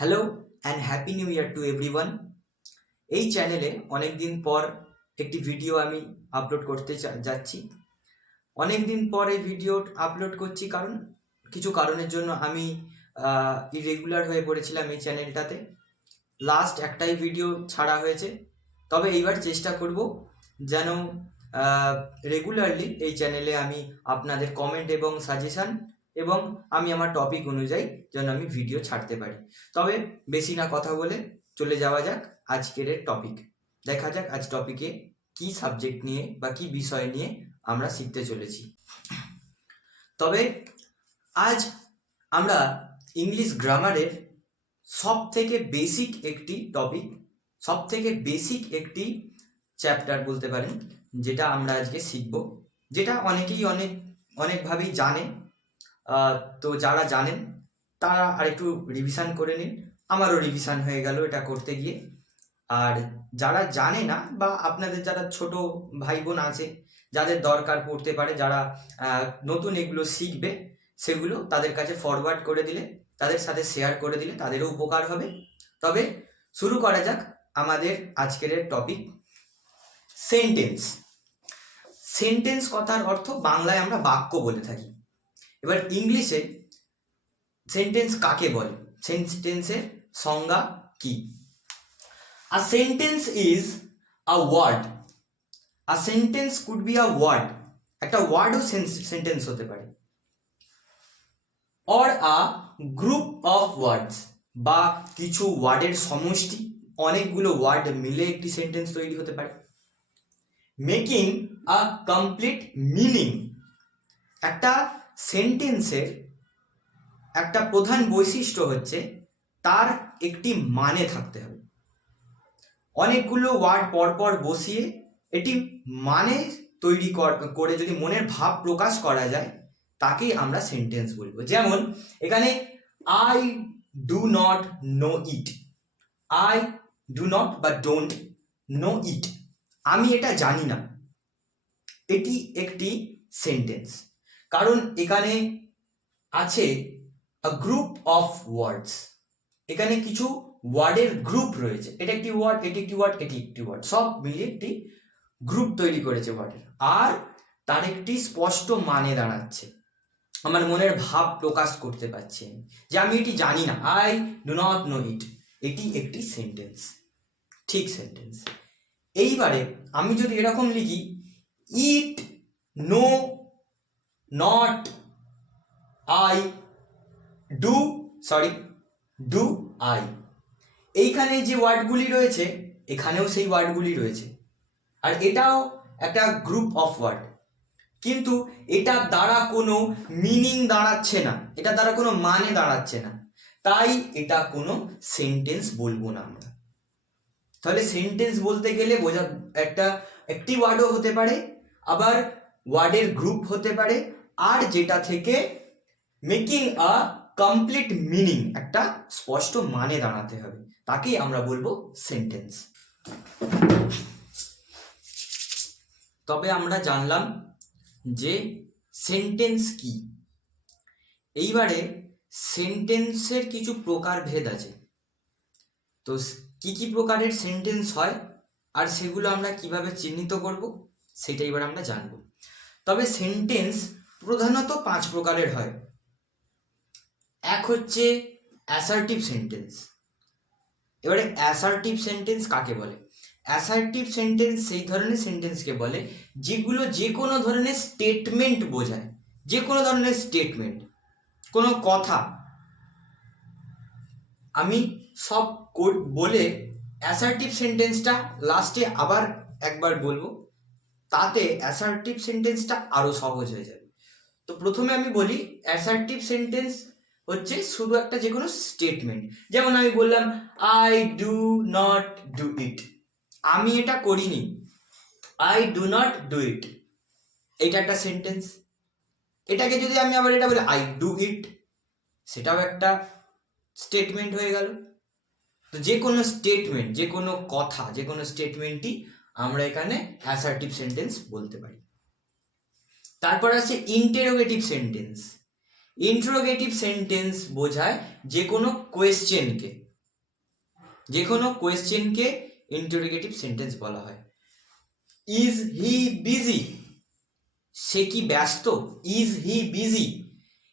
Hello and happy new year to everyone এই চ্যানেলে অনেক দিন পর একটি ভিডিও আমি আপলোড করতে যাচ্ছি। অনেক দিন পর এই ভিডিও আপলোড করছি কারণ কিছু কারণের জন্য আমি ইরেগুলার হয়ে পড়েছিলাম এই চ্যানেলটাতে লাস্ট একটাই ভিডিও ছাড়া হয়েছে। তবে এইবার চেষ্টা করব যেন রেগুলারলি এই চ্যানেলে আমি আপনাদের কমেন্ট এবং সাজেশন এবং আমি আমার টপিক অনুযায়ী যেন আমি ভিডিও ছাড়তে পারি। তবে বেশি না কথা বলে চলে যাওয়া যাক আজকের টপিক দেখা যাক আজ টপিকে কি সাবজেক্ট নিয়ে বা কি বিষয় নিয়ে আমরা শিখতে চলেছি। তবে আজ আমরা ইংলিশ গ্রামারের সব থেকে বেসিক একটি টপিক সব থেকে বেসিক একটি চ্যাপ্টার বলতে পারেন, যেটা আমরা আজকে শিখব, যেটা অনেকেই অনেক, অনেকভাবেই জানে। তো যারা জানেন, তারা আরেকটু রিভিশন করে নিন। আমারও রিভিশন হয়ে গেল এটা করতে গিয়ে। আর যারা জানে না বা আপনাদের যারা ছোট ভাই বোন আছে, যাদের দরকার পড়তে পারে, যারা নতুন এগুলো শিখবে, সেগুলো তাদের কাছে ফরওয়ার্ড করে দিলে, তাদের সাথে শেয়ার করে দিলে তাদেরও উপকার হবে। তবে শুরু করা যাক আমাদের আজকের টপিক সেন্টেন্স সেন্টেন্স কথার অর্থ বাংলায় আমরা বাক্য বলে থাকি। এবার ইংলিশে সেন্টেন্স কাকে বলে? সেন্টেন্সের সংজ্ঞা কি? A sentence is a word a sentence could be a word একটা ওয়ার্ডও সেন্টেন্স হতে পারে। Or a group of words বা কিছু ওয়ার্ডের সমষ্টি। অনেকগুলো ওয়ার্ড মিলে একটি সেন্টেন্স তৈরি হতে পারে। মেকিং আ কমপ্লিট মিনিং একটা সেন্টেন্সের একটা প্রধান বৈশিষ্ট্য হচ্ছে তার একটি মানে থাকতে হবে। অনেকগুলো ওয়ার্ড পরপর বসিয়ে এটি মানে তৈরি কর- যদি মনের ভাব প্রকাশ করা যায়, তাকেই আমরা সেন্টেন্স বলব যেমন এখানে I do not know it I do not বা ডোন্ট নো ইট আমি এটা জানি না। এটি একটি সেন্টেন্স। কারণ এখানে আছে আ গ্রুপ অফ ওয়ার্ডস এখানে কিছু ওয়ার্ডের গ্রুপ রয়েছে। এটা একটি ওয়ার্ড, এটি একটি ওয়ার্ড, এটি একটি ওয়ার্ড। সব মিলিয়ে একটি গ্রুপ তৈরি করেছে ওয়ার্ডের আর তার একটি স্পষ্ট মানে দাঁড়াচ্ছে। আমার মনের ভাব প্রকাশ করতে পারছি আমি। যে আমি এটি জানি না। I do not know it এটি একটি সেন্টেন্স ঠিক সেন্টেন্স এইবারে আমি যদি এরকম লিখি it know not I do sorry do I এইখানে যে ওয়ার্ডগুলি রয়েছে, এখানেও সেই ওয়ার্ডগুলি রয়েছে। আর এটাও একটা গ্রুপ অফ ওয়ার্ড কিন্তু এটা দ্বারা কোনো মিনিং দাঁড়াচ্ছে না। এটা দ্বারা কোনো মানে দাঁড়াচ্ছে না। তাই এটা কোনো সেন্টেন্স বলব না আমরা। তাহলে সেন্টেন্স বলতে গেলে বোঝা, একটা, একটি ওয়ার্ডও হতে পারে, আবার ওয়ার্ডের গ্রুপ হতে পারে আর যেটা থেকে মেকিং আ কমপ্লিট মিনিং একটা স্পষ্ট মানে দাঁড়াতে হবে। তাকেই আমরা বলব সেন্টেন্স তবে আমরা জানলাম যে সেন্টেন্স কি। এইবারে সেন্টেন্সের কিছু প্রকারভেদ আছে। তো কি কি প্রকারের সেন্টেন্স হয় আর সেগুলো আমরা কীভাবে চিহ্নিত করব, সেটা এবার আমরা জানব। তবে সেন্টেন্স প্রধানত পাঁচ প্রকারের হয়। এক হচ্ছে অ্যাসার্টিভ সেন্টেন্স এবারে অ্যাসার্টিভ সেন্টেন্স কাকে বলে? অ্যাসার্টিভ সেন্টেন্স সেই ধরনের সেন্টেন্সকে বলে যেগুলো যে কোনো ধরনের স্টেটমেন্ট বোঝায়। যে কোনো ধরনের স্টেটমেন্ট কোনো কথা। আমি সব বলে অ্যাসার্টিভ সেন্টেন্সটা লাস্টে আবার একবার বলব। তাতে অ্যাসার্টিভ সেন্টেন্সটা আরও সহজ হয়ে যাবে। তো প্রথমে আমি বলি অ্যাসার্টিভ সেন্টেন্স হচ্ছে শুধু একটা যে কোনো স্টেটমেন্ট যেমন আমি বললাম I do not do it আমি এটা করিনি। I do not do it এটা একটা সেন্টেন্স এটাকে যদি আমি আবার এটা বলি আই ডু ইট সেটাও একটা স্টেটমেন্ট হয়ে গেল। তো যে কোনো স্টেটমেন্ট যে কোনো কথা যে কোনো স্টেটমেন্টই আমরা এখানে অ্যাসার্টিভ সেন্টেন্স বলতে পারি। তারপর আছে ইন্টারোগেটিভ সেন্টেন্স ইন্টারোগেটিভ সেন্টেন্স বোঝায় যে কোনো কোয়েশ্চেনকে যে কোনো কোয়েশ্চেনকে ইন্টারোগেটিভ সেন্টেন্স বলা হয়। ইজ হি বিজি সে কি ব্যস্ত? ইজ হি বিজি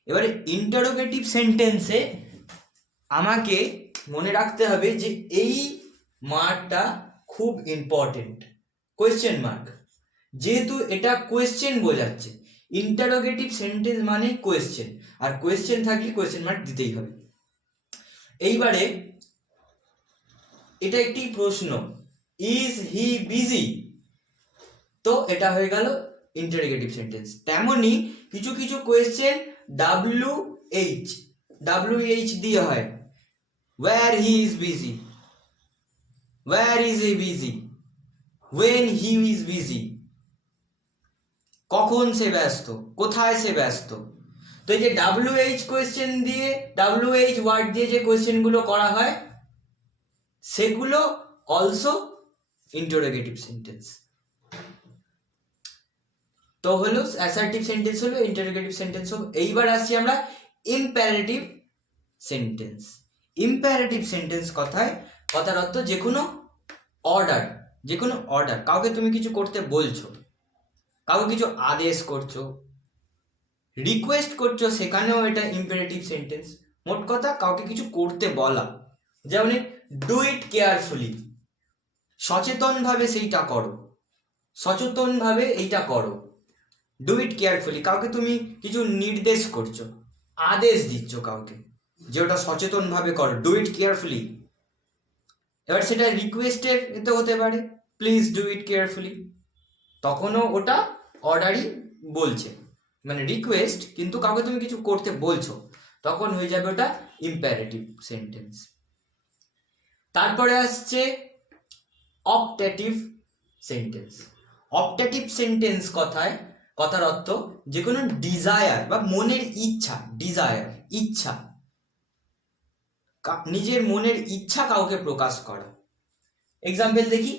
এবারে ইন্টারোগেটিভ সেন্টেন্সে আমাকে মনে রাখতে হবে যে এই মার্কটা খুব ইম্পর্টেন্ট কোয়েশ্চেন মার্ক যেহেতু এটা কোয়েশ্চেন বোঝাচ্ছে। ইন্টারোগেটিভ সেন্টেন্স মানে কোয়েশ্চেন আর কোয়েশ্চেন থাকলে কোয়েশ্চেন মার্ক দিতেই হবে। এইবারে এটা একটি প্রশ্ন। ইজ হি বিজি তো এটা হয়ে গেল ইন্টারোগেটিভ সেন্টেন্স তেমনি কিছু কিছু question W H W H দিয়ে হয়। Where he is busy where is he busy when he is busy কখন সে ব্যস্ত? কোথায় সে ব্যস্ত? তো এই যে ডাব্লিউ এইচ কোয়েশ্চেন দিয়ে ডাব্লিউ এইচ ওয়ার্ড দিয়ে যে কোয়েশ্চেনগুলো করা হয়, সেগুলো অলসো ইন্টারোগেটিভ সেন্টেন্স তো হলো অ্যাসার্টিভ সেন্টেন্স হলো ইন্টারোগেটিভ সেন্টেন্স হলো, এইবার আসছি আমরা ইম্প্যারেটিভ সেন্টেন্স ইম্প্যারেটিভ সেন্টেন্স কথায়, কথার অর্থ যে কোনো অর্ডার যে কোনো অর্ডার কাউকে তুমি কিছু করতে বলছো কাউকে কিছু আদেশ করছ রিকোয়েস্ট করছ, সেখানেও এটা ইম্পারেটিভ সেন্টেন্স মোট কথা, কাউকে কিছু করতে বলা। যেমন ডু ইট কেয়ারফুলি সচেতনভাবে সেইটা করো। সচেতনভাবে এইটা করো। ডু ইট কেয়ারফুলি কাউকে তুমি কিছু নির্দেশ করছ, আদেশ দিচ্ছ কাউকে যে ওটা সচেতনভাবে করো। ডু ইট কেয়ারফুলি এবার সেটা রিকোয়েস্টের এতে হতে পারে। প্লিজ ডু ইট কেয়ারফুলি তখনও ওটা অর্ডারই বলছে। মানে রিকোয়েস্ট কিন্তু কাউকে তুমি কিছু করতে বলছো, তখন হয়ে যাবে ওটা ইম্প্যারেটিভ সেন্টেন্স তারপরে আসছে অপটেটিভ সেন্টেন্স অপটেটিভ সেন্টেন্স কথায়, কথার অর্থ যে কোনো ডিজায়ার বা মনের ইচ্ছা ডিজায়ার ইচ্ছা। নিজের মনের ইচ্ছা কাউকে প্রকাশ করা। এক্সাম্পল দেখি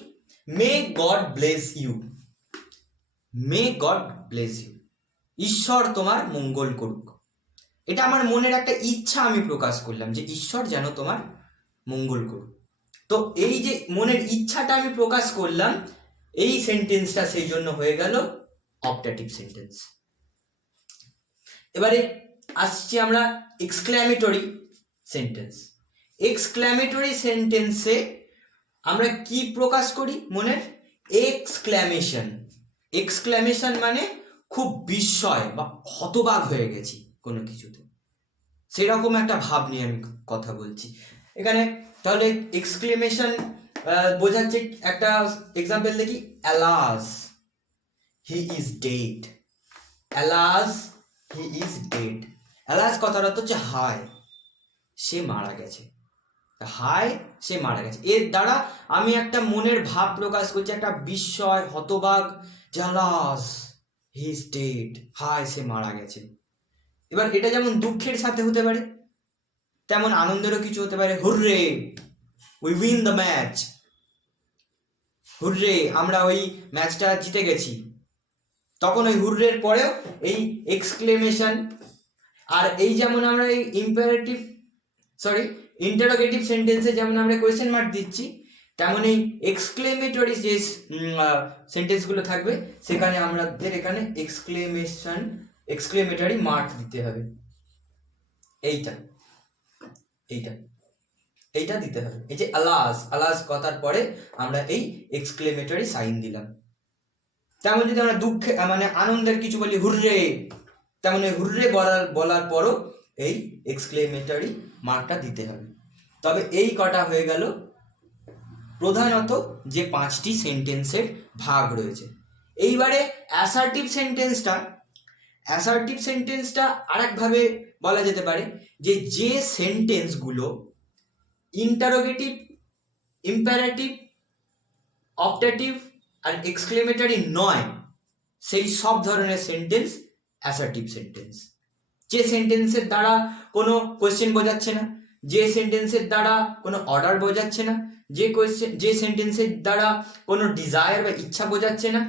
may God bless you may God bless you ঈশ্বর তোমার মঙ্গল করুক। এটা আমার মনের একটা ইচ্ছা আমি প্রকাশ করলাম যে ঈশ্বর যেন তোমার মঙ্গল করুক। তো এই যে মনের ইচ্ছাটা আমি প্রকাশ করলাম, এই সেন্টেন্সটা সেই জন্য হয়ে গেল অপটেটিভ সেন্টেন্স এবারে আসছি আমরা এক্সক্ল্যামেটরি সেন্টেন্স এক্সক্ল্যামেটরি সেন্টেন্সে আমরা কি প্রকাশ করি মনের? এক্সক্ল্যামেশন এক্সক্ল্যামেশন মানে খুব বিস্ময় বা হতবাক হয়ে গেছি কোনো কিছুতে। সেরকম একটা ভাব নিয়ে আমি কথা বলছি। এখানে তাহলে এক্সক্লেমেশন বোঝাচ্ছে একটা এক্সাম্পল দেখি alas he is dead alas he is dead alas কথার অর্থ হচ্ছে হায় সে মারা গেছে। হায় সে মারা গেছে। এর দ্বারা আমি একটা মনের ভাব প্রকাশ করছি, একটা বিস্ময়, হতবাক জালাস হি ডেড হায়, সে মারা গেছে। এবার এটা যেমন দুঃখের সাথে হতে পারে, তেমন আনন্দেরও কিছু হতে পারে। Hurray we win the match hurray, আমরা ওই ম্যাচটা জিতে গেছি। তখন ওই হুররের পরেও এই এক্সক্লেমেশন আর এই যেমন আমরা এই ইম্পারেটিভ সরি ইন্টারোগেটিভ সেন্টেন্সে যেমন আমরা কোয়েশ্চেন মার্ক দিচ্ছি তেমন এই এক্সক্লেমেটরি যে সেন্টেন্সগুলো থাকবে। সেখানে আমাদের এখানে এক্সক্লেমেশন এক্সক্লেমেটরি মার্ক দিতে হবে। এইটা এইটা এইটা দিতে হবে। এই যে আলাস আলাস কথার পরে আমরা এই এক্সক্লেমেটরি সাইন দিলাম। তেমন যদি আমরা দুঃখে মানে আনন্দের কিছু বলি, হুররে তেমন এই হুররে বলার বলার পরও এই এক্সক্লেমেটরি মার্কটা দিতে হবে। তবে এই কটা হয়ে গেল প্রধানত যে পাঁচটি সেন্টেন্সের ভাগ রয়েছে। এইবারে অ্যাসার্টিভ সেন্টেন্সটা অ্যাসার্টিভ সেন্টেন্সটা আরেকভাবে বলা যেতে পারে যে যে সেন্টেন্সগুলো ইন্টারোগেটিভ ইম্পারেটিভ অপটেটিভ আর এক্সক্লেমেটরি নয়, সেই সব ধরনের সেন্টেন্স অ্যাসার্টিভ সেন্টেন্স যে সেন্টেন্সের দ্বারা কোনো কোয়েশ্চেন বোঝাচ্ছে না। যে সেন্টেন্সের দ্বারা কোনো অর্ডার বোঝাচ্ছে না, যে কোয়েশ্চেন যে সেন্টেন্সের দ্বারা কোনো ডিজায়ার বা ইচ্ছা বোঝাচ্ছে না,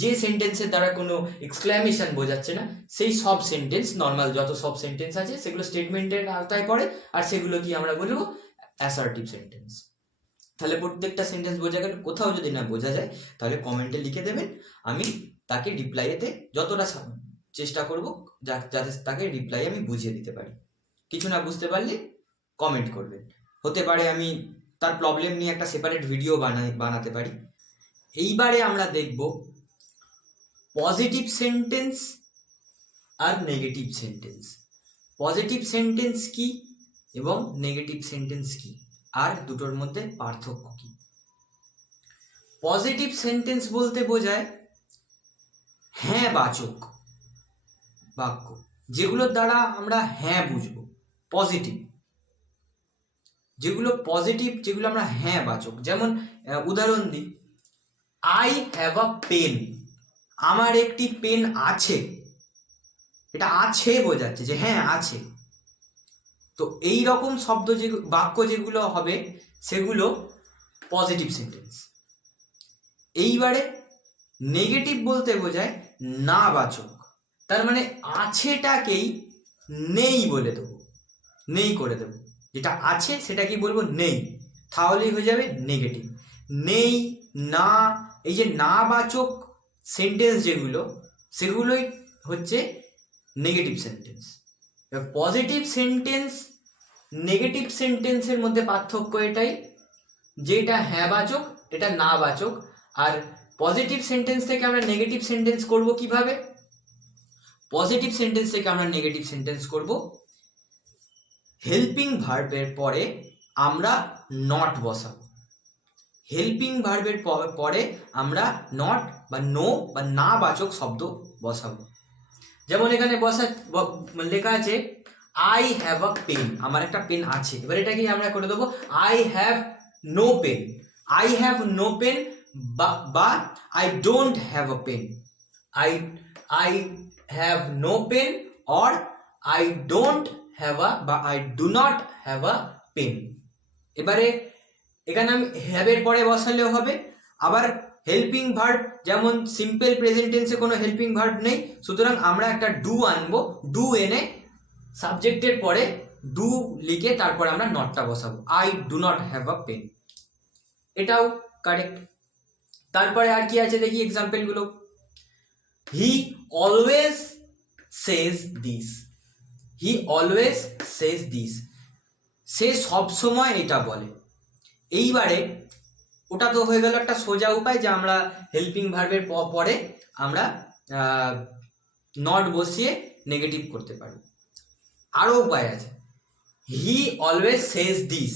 যে সেন্টেন্সের দ্বারা কোনো এক্সক্লামেশন বোঝাচ্ছে না, সেই সব সেন্টেন্স নর্মাল যত সব সেন্টেন্স আছে, সেগুলো স্টেটমেন্টের আওতায় পড়ে আর সেগুলো কি আমরা বলব? অ্যাসার্টিভ সেন্টেন্স তাহলে প্রত্যেকটা সেন্টেন্স বোঝা গেল। কোথাও যদি না বোঝা যায়, তাহলে কমেন্টে লিখে দেবেন। আমি তাকে রিপ্লাইয়েতে যতটা চেষ্টা করব যাতে তাকে রিপ্লাই আমি বুঝিয়ে দিতে পারি। কিছু না বুঝতে পারলে কমেন্ট করবেন হতে পারে আমি তার প্রবলেম নিয়ে একটা সেপারেট ভিডিও বানাই, বানাতে পারি। এইবারে আমরা দেখব পজিটিভ সেন্টেন্স আর নেগেটিভ সেন্টেন্স পজিটিভ সেন্টেন্স কি এবং নেগেটিভ সেন্টেন্স কি? আর দুটোর মধ্যে পার্থক্য কি? পজিটিভ সেন্টেন্স বলতে বোঝায় হ্যাঁ বাচক বাক্য। যেগুলোর দ্বারা আমরা হ্যাঁ বুঝব পজিটিভ যেগুলো পজিটিভ যেগুলো আমরা হ্যাঁ বাচক। যেমন উদাহরণ দিই। আই হ্যাভ আ পেন আমার একটি পেন আছে। এটা আছে বোঝাচ্ছে যে হ্যাঁ আছে। তো এই রকম শব্দ যে, বাক্য যেগুলো হবে, সেগুলো পজিটিভ সেন্টেন্স এইবারে নেগেটিভ বলতে বোঝায় না বাচক। তার মানে আছেটাকেই নেই বলে দেবো। নেই করে দেবো। যেটা আছে সেটা কি বলব? নেই। তাহলেই হয়ে যাবে নেগেটিভ নেই, না, এই যে না বাচক সেন্টেন্স যেগুলো, সেগুলোই হচ্ছে negative sentence positive sentence negative সেন্টেন্সের মধ্যে পার্থক্য এটাই যে এটা হ্যাঁ বাচক এটা না বাচক আর পজিটিভ সেন্টেন্স থেকে আমরা নেগেটিভ সেন্টেন্স করব কীভাবে? পজিটিভ সেন্টেন্স থেকে আমরা নেগেটিভ সেন্টেন্স করব হেল্পিং ভার্বের পরে আমরা নট বসাবো। হেল্পিং ভার্বের পরে আমরা নট বা নো বা না বাচক শব্দ বসাবো। যেমন এখানে বসা লেখা আছে আই হ্যাভ আ পেন আমার একটা পেন আছে। এবার এটা কি আমরা করে দেবো I have no pen I have no pen বা I don't have a pen I I have no pen or I don't have a বা I do not have a pen এবারে, এখানে আমি হ্যাভের পরে বসালেও হবে। আবার হেল্পিং ভার্ব যেমন সিম্পল প্রেজেন্ট টেন্সে কোনো হেল্পিং ভার্ব নেই। সুতরাং আমরা একটা ডু আনব। ডু এনে সাবজেক্টের পরে ডু লিখে তারপরে আমরা নটটা বসাবো। I do not have a pen এটাও কারেক্ট তারপরে আর কি আছে দেখি এক্সাম্পলগুলো he always says this he always says this সে সব সময় এটা বলে। এইবারে ওটা তো হয়ে গেল একটা সোজা উপায় যে আমরা হেল্পিং ভার্বের পরে আমরা নট বসিয়ে নেগেটিভ করতে পারি। আরও উপায় আছে। হি অলওয়েজ সেজ দিস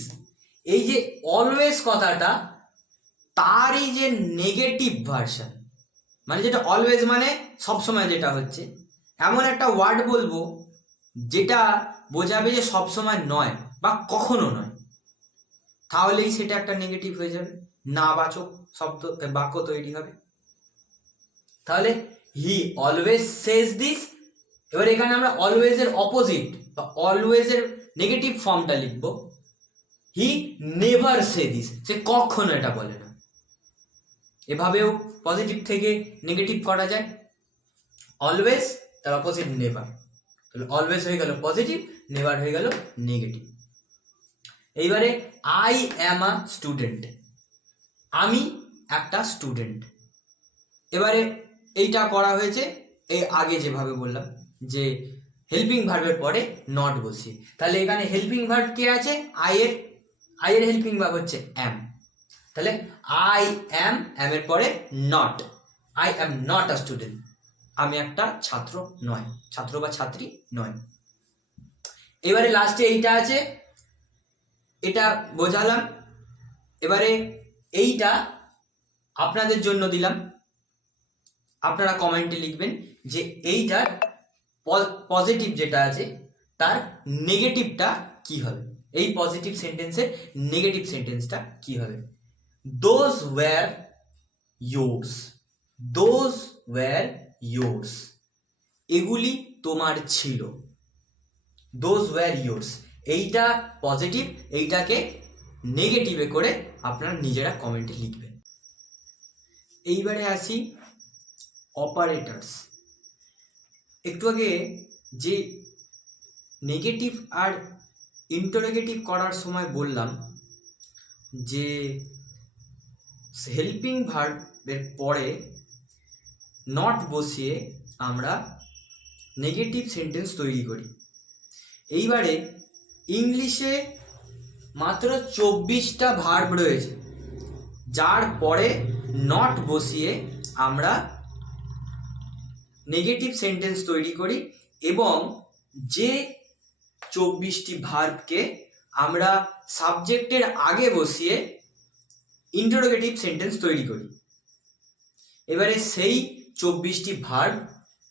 এই যে অলওয়েজ কথাটা, তারই যে নেগেটিভ ভার্সন মানে যেটা অলওয়েজ মানে সবসময় যেটা হচ্ছে, এমন একটা ওয়ার্ড বলব যেটা বোঝাবে যে সবসময় নয় বা কখনো নয়। তাহলেই সেটা একটা নেগেটিভ হয়ে যাবে। না বাচক শব্দ বাক্য তৈরি হবে। তাহলে হি অলওয়েজ সেজ দিস এবার এখানে আমরা অলওয়েজ এর অপোজিট বা অলওয়েজ এর নেগেটিভ ফর্মটা লিখব। হি নেভার সে দিস সে কখনো এটা বলে না। এভাবেও পজিটিভ থেকে নেগেটিভ করা যায়। অলওয়েজ তার অপোজিট নেভার তাহলে অলওয়েজ হয়ে গেল পজিটিভ নেভার হয়ে গেল নেগেটিভ এইবারে আই অ্যাম আ স্টুডেন্ট আমি একটা স্টুডেন্ট এবারে এইটা করা হয়েছে, এই আগে যেভাবে বললাম, যে হেল্পিং ভার্বের পরে নট বসিয়ে তাহলে এখানে হেল্পিং ভার্ব কে আছে? আই এর আই এর হেল্পিং ভার্ব হচ্ছে অ্যাম তাহলে আই অ্যাম অ্যাম এর পরে not I am not a student আমি একটা ছাত্র নয়, ছাত্র বা ছাত্রী নয়। এবারে লাস্টে এইটা আছে, এটা বোঝালাম। এবারে এইটা আপনাদের জন্য দিলাম। আপনারা কমেন্টে লিখবেন যে এইটার পজিটিভ যেটা আছে, তার নেগেটিভটা কি হবে? এই পজিটিভ সেন্টেন্সের নেগেটিভ সেন্টেন্সটা কি হবে? Those were yours those were yours এগুলি তোমার ছিল। দোজ ওয়্যার ইয়োর্স এইটা পজিটিভ এইটাকে নেগেটিভে করে আপনারা নিজেরা কমেন্টে লিখবেন। এইবারে আসি অপারেটরস একটু আগে যে নেগেটিভ আর ইন্টারোগেটিভ করার সময় বললাম যে হেল্পিং ভার্বের পরে নট বসিয়ে আমরা নেগেটিভ সেন্টেন্স তৈরি করি। এইবারে ইংলিশে মাত্র চব্বিশটা ভার্ব রয়েছে। যার পরে নট বসিয়ে আমরা নেগেটিভ সেন্টেন্স তৈরি করি এবং যে চব্বিশটি ভার্বকে আমরা সাবজেক্টের আগে বসিয়ে ইন্টারোগেটিভ সেন্টেন্স তৈরি করি। এবারে সেই চব্বিশটি ভার্ব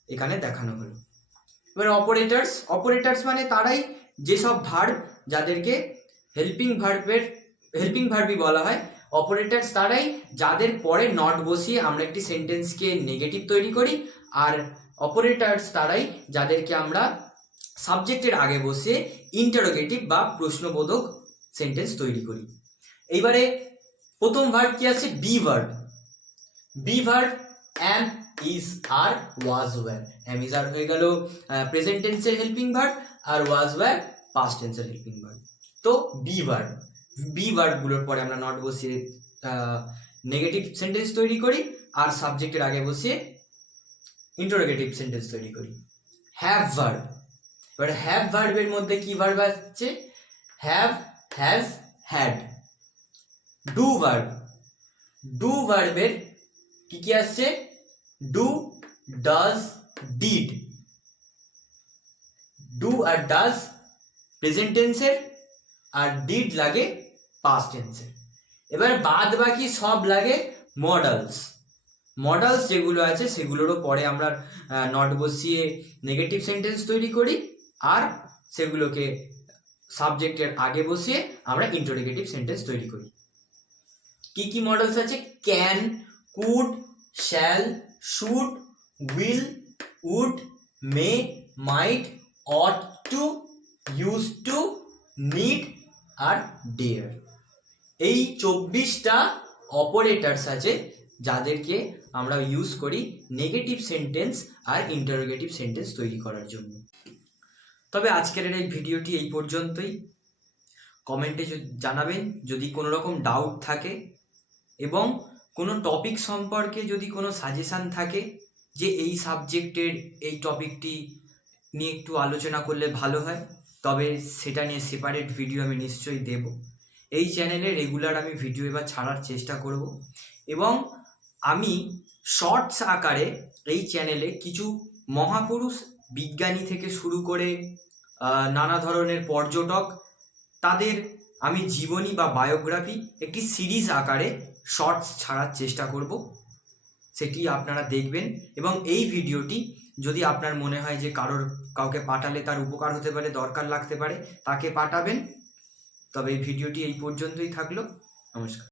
এখানে দেখানো হলো। এবার অপারেটার্স অপারেটার্স মানে তারাই যেসব ভার্ব যাদেরকে হেল্পিং ভার্বের হেল্পিং ভার্বই বলা হয় অপারেটার্স তারাই যাদের পরে নট বসিয়ে আমরা একটি সেন্টেন্সকে নেগেটিভ তৈরি করি আর অপারেটার্স তারাই যাদেরকে আমরা সাবজেক্টের আগে বসে ইন্টারোগেটিভ বা প্রশ্নবোধক সেন্টেন্স তৈরি করি। এইবারে প্রথম ভার্ব কি আছে? Be verb be verb am is are was were am is are হয়ে গেল প্রেজেন্ট টেন্সের helping verb are was were past টেন্সের হেল্পিং ভার্ব তো বি ভার্ব বি ভার্বগুলোর পরে আমরা নট বসিয়ে নেগেটিভ সেন্টেন্স তৈরি করি আর সাবজেক্টের আগে বসিয়ে ইন্টারোগেটিভ সেন্টেন্স তৈরি করি। হ্যাভ ভার্ব এবার হ্যাভ ভার্বের মধ্যে কি ভার্ব আসছে have has had do verb do ভার্বের কি কি আসছে ডু ডাজ ডিড ডু আর ডাজ প্রেজেন্ট টেন্সের আর ডিড লাগে পাস্ট টেন্সের এবার বাদ বাকি সব লাগে মডেলস মডেলস যেগুলো আছে সেগুলোরও পরে আমরা নট বসিয়ে নেগেটিভ সেন্টেন্স তৈরি করি আর সেগুলোকে সাবজেক্টের আগে বসিয়ে আমরা ইন্টারোগেটিভ সেন্টেন্স তৈরি করি। কি কি মডেলস আছে? Can could shall should will would may might ought to used to need R dare এই চব্বিশটা অপারেটার্স আছে যাদেরকে আমরা ইউজ করি নেগেটিভ সেন্টেন্স আর ইন্টারোগেটিভ সেন্টেন্স তৈরি করার জন্য। তবে আজকের এই ভিডিওটি এই পর্যন্তই। কমেন্টে জানাবেন, যদি কোনো রকম ডাউট থাকে, এবং কোনো টপিক সম্পর্কে যদি কোনো সাজেশান থাকে যে এই সাবজেক্টের এই টপিকটি নিয়ে একটু আলোচনা করলে ভালো হয়, তবে সেটা নিয়ে সেপারেট ভিডিও আমি নিশ্চয়ই দেব। এই চ্যানেলে রেগুলার আমি ভিডিও এবার ছাড়ার চেষ্টা করব এবং আমি শর্টস আকারে এই চ্যানেলে কিছু মহাপুরুষ বিজ্ঞানী থেকে শুরু করে নানা ধরনের পর্যটক, তাদের আমি জীবনী বা বায়োগ্রাফি একটি সিরিজ আকারে শর্টস ছাড়ার চেষ্টা করব। সেটি আপনারা দেখবেন এবং এই ভিডিওটি যদি আপনার মনে হয় যে কারোর কাউকে পাঠালে তার উপকার হতে পারে, দরকার লাগতে পারে, তাকে পাঠাবেন। তবে এই ভিডিওটি এই পর্যন্তই থাকল। নমস্কার।